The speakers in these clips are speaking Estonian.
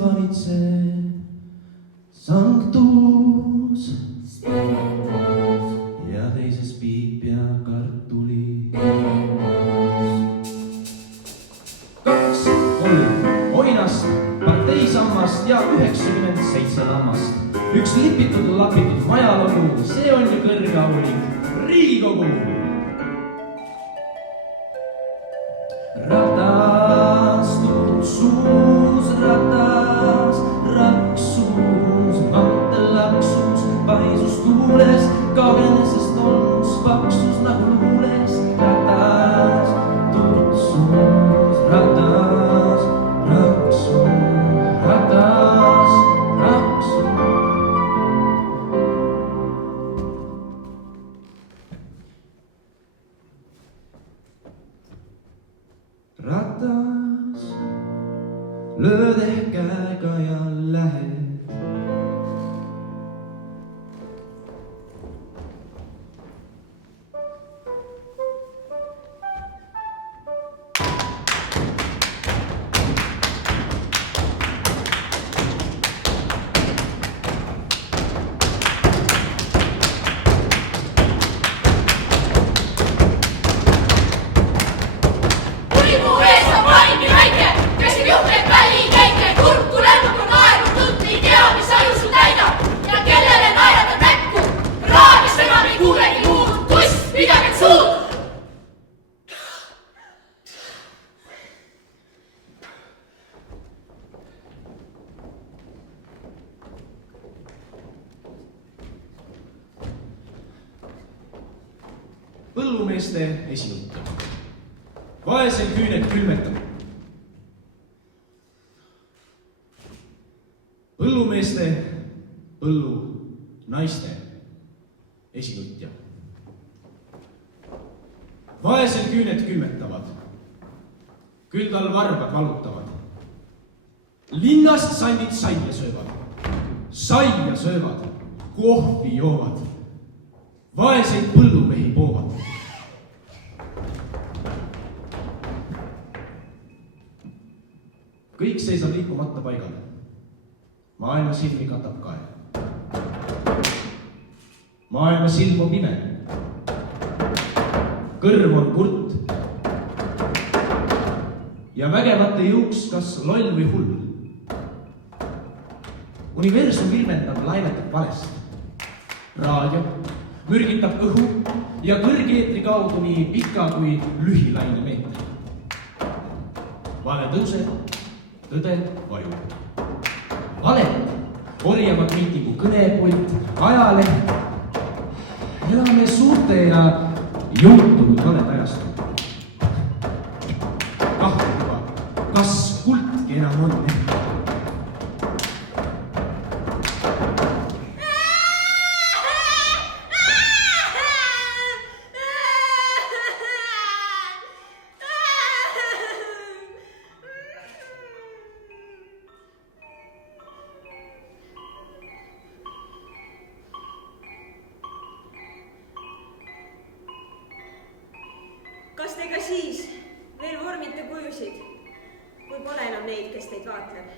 valitseb sanktus ja teises piip ja kartuli. 2-3 oinast, parteisammast ja 97 lammast. Üks lipitud lapitud majalogu, see on ju kõrgeaulik Riigikogu. Ratas, tutsus, ratas, raksus, mantelaksus, paisus tuules, kaugenesest tolmus, paksus nagu luules. Ratas, tutsus, ratas, raksus, ratas, raksus. Ratas, lööd ehk käega ja lähed. Põllumeeste esijutt. Vaesel küüned külmetab. Põllumeeste, põllu, naiste esijuttja. Vaesel küüned külmetavad. Küll tal varbad valutavad. Linnast sandid saia söövad. Saia söövad, kohvi joovad. Vaeseid põllumehi poovad. Kõik seisab liikumata paigal. Maailma silmi katab kael. Maailma silm on pime. Kõrv on kurt. Ja vägevate jõuks kas loll või hull. Universum virvendab, lainetab valest. Raadio mürgitab õhu ja kõrgeetri kaudu nii pika kui lühilaine meeter. Vale tõuseb, tõde vajub. Valet korjavad miitingu kõnepult, ajaleht. Elame suurte ja juhtunud valet ajast. Kahtled juba, kas kultki enam on? Kas te ka siis veel vormite kujusid, kui pole enam neid, kes teid vaatleb?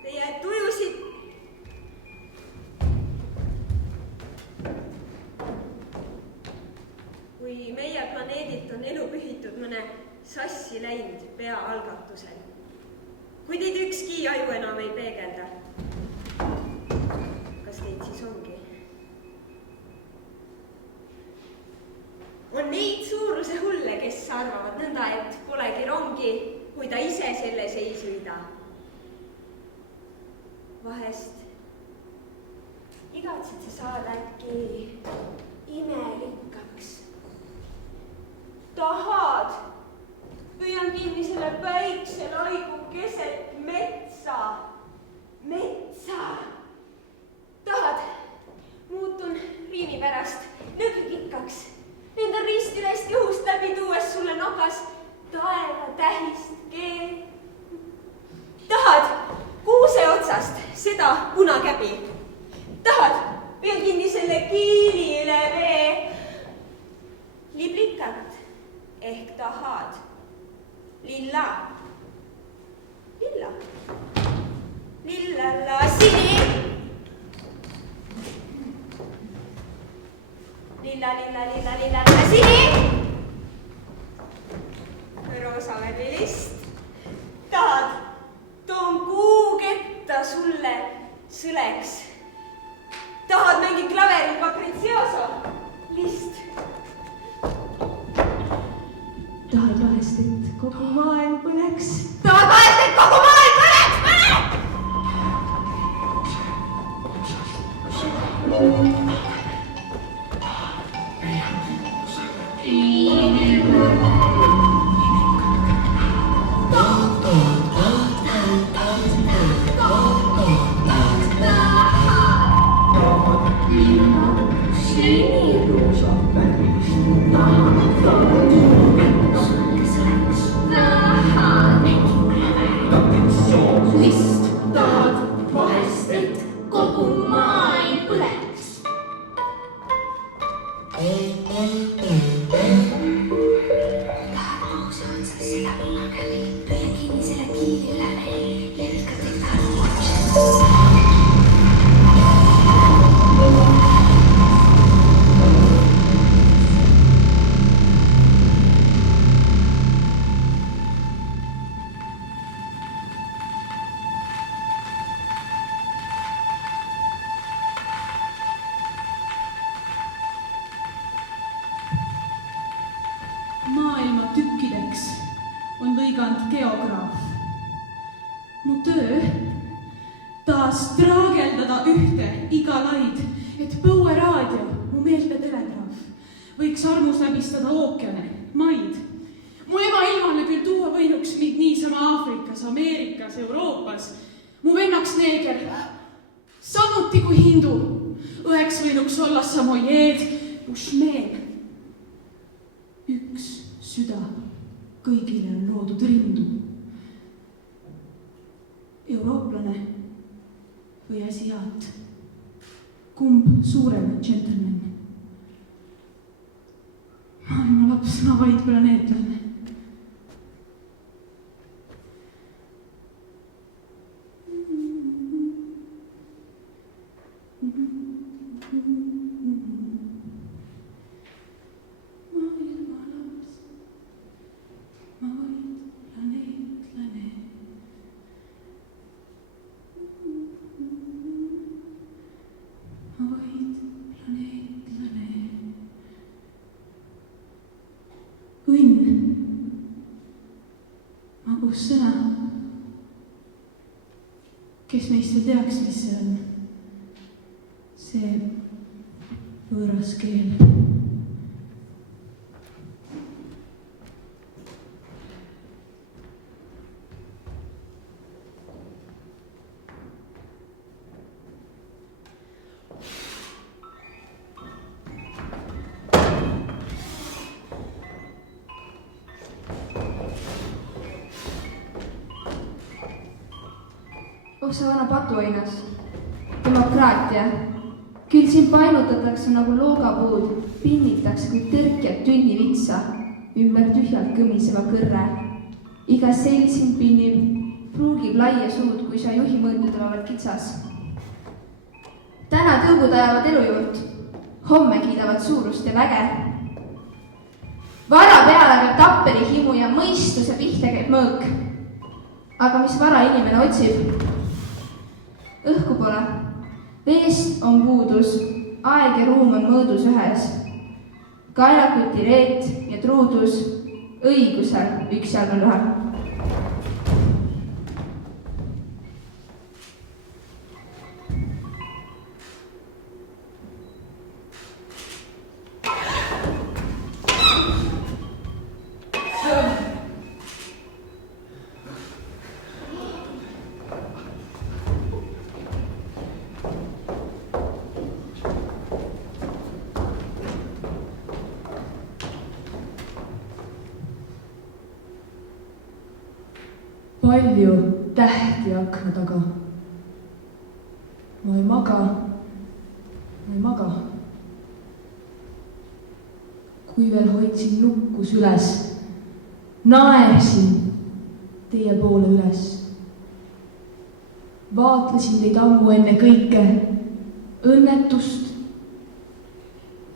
Teie tujusid kui meie planeedilt on elu pühitud mõne sassi läinud peaalgatusel. Kui teid ükski aju enam ei peegelda, kas teid siis ongi? On neid suuruse hulle, kes arvavad nõnda, et polegi rongi, kui ta ise selles ei sõida. Vahest igatsid sa saada äkki imerikkaks. Tahad? Püüan kinni selle päikselaigu keset metsa. Metsa! Tahad? Muutun riimi pärast nõgikikkaks. Need on ristilest jõust läbi tuues sulle nagas taeva tähist keel. Tahad kuuse otsast seda punakäbi? Tahad? Püüan kinni selle kiili üle vee. Liblikat ehk tahad? Lilla. Lilla. lilla, sini! Roosavärvilist. Tahad, toon kuuketta sulle sõleks. Tahad mingi klaveril Papriziaso? List. Tahad vahest, et kogu maailm põleks? Tahad vahest, et kogu maailm põleks? Maailma tükkideks on lõiganud geograaf. Mu töö taas traageldada ühte iga laid, et põueraadio, mu meelte telegraaf, võiks armus läbistada ookeane, maid. Mu ema ilmale küll tuua võinuks mind niisama Aafrikas, Ameerikas, Euroopas. Mu vennaks neeger, samuti kui hindu, õeks võinuks olla samojeed, bushmeen. Üks süda kõigile on loodud rindu. Eurooplane või asiaat. Kumb suurem džentelmen? Maailma laps, ma vaid planeetlane. Õnn, magus sõna. Kes meist veel teaks, mis see on? See võõras keel. Oh sa vana patuainas, demokraatia. Küll siin painutatakse nagu loogapuud, pinnitakse kui tõrkjad tünni vitsa, ümber tühjalt kõmiseva kõrre. Iga sel siin pinnib, pruugib laia suud, kui sa juhi mõõdudel oled kitsas. Täna tõugud ajavad elujõud, homme kiidavad suurust ja väge. Vara peale peab tapperi himu ja mõistuse pihta käib mõõk. Aga mis vara inimene otsib? Õhku pole. Veest on puudus, aeg ja ruum on mõõdus ühes. Kajakuti reet ja truudus, õigusel üksjalg on ühe. Palju tähti akna taga. Ma ei maga. Kui veel hoidsin nukku süles, naersin teie poole üles. Vaatlesin teid ammu enne kõike, õnnetust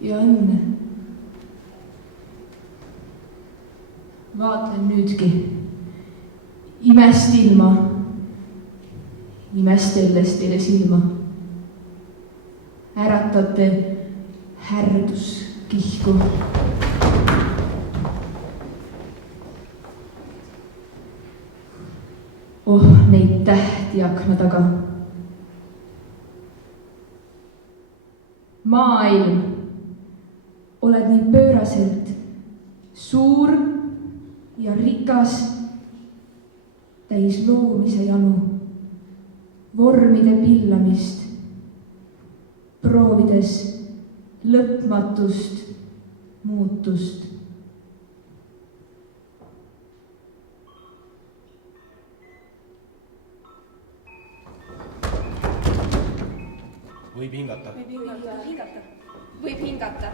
ja õnne. vaatlen nüüdki imest ilma, imestelles teile silma. Äratate härduskihku. Oh, neid tähti akna taga. Maailm, oled nii pööraselt suur ja rikas, täis loomise janu, vormide pillamist, proovides lõpmatust muutust. Võib hingata. Võib hingata.